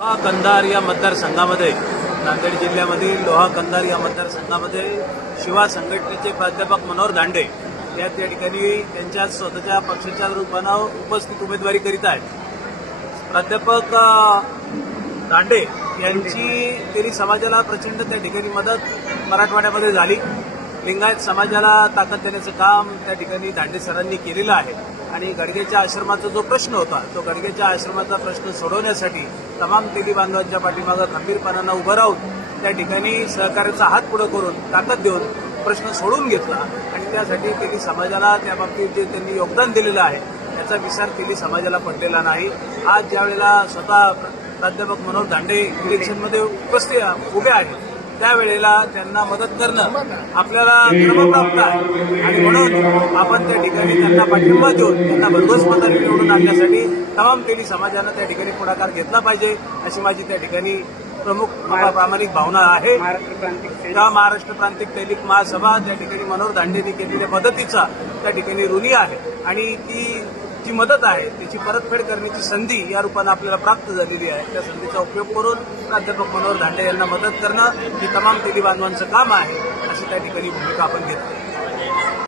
लोहा कंधार या मतदारसंघामध्ये नांदेड जिल्ह्यामधील लोहा कंधार या मतदारसंघामध्ये शिवा संघटनेचे प्राध्यापक मनोहर दांडे या त्या ठिकाणी त्यांच्या स्वतःच्या पक्षाच्या रूपानं उपस्थित उमेदवारी करीत आहेत. प्राध्यापक दांडे यांची त्यांनी समाजाला प्रचंड त्या ठिकाणी मदत मराठवाड्यामध्ये झाली. लिंगायत समाजाला ताकद देण्याचं काम त्या ठिकाणी दांडे सरांनी केलेलं आहे. आणि गडगेच्या आश्रमाचा जो प्रश्न होता तो गडगेच्या आश्रमाचा प्रश्न सोडवण्यासाठी तमाम तेली बांधवांच्या पाठीमागं खंबीरपणानं उभं राहून त्या ठिकाणी सहकार्याचा हात पुढं करून ताकद देऊन प्रश्न सोडून घेतला. आणि त्यासाठी तेली समाजाला त्या बाबतीत जे त्यांनी योगदान दिलेलं आहे याचा विचार तेली समाजाला पडलेला नाही. आज ज्यावेळेला स्वतः प्राध्यापक मनोज दांडे इलेक्शनमध्ये उपस्थित उभे आहेत त्यावेळेला त्यांना मदत करणं आपल्याला क्रमप्राप्त आहे. आणि म्हणून आपण त्या ठिकाणी त्यांना पाठिंबा देऊन त्यांना भरघोस मताने निवडून आणण्यासाठी तमाम तेली समाजानं त्या ठिकाणी पुढाकार घेतला पाहिजे अशी माझी त्या ठिकाणी प्रमुख प्रामाणिक भावना आहे. महाराष्ट्र त्या महाराष्ट्र प्रांतिक दैनिक महासभा त्या ठिकाणी मनोहर दांडेंनी केलेल्या मदतीचा त्या ठिकाणी ऋणी आहे. आणि ती जी मदत आहे त्याची परतफेड करण्याची संधी या रूपानं आपल्याला प्राप्त झालेली आहे. त्या संधीचा उपयोग करून प्राध्यापक मनोहर धांडे यांना मदत करणं ही तमाम तेली बांधवांचं काम आहे अशी त्या ठिकाणी भूमिका आपण घेतली.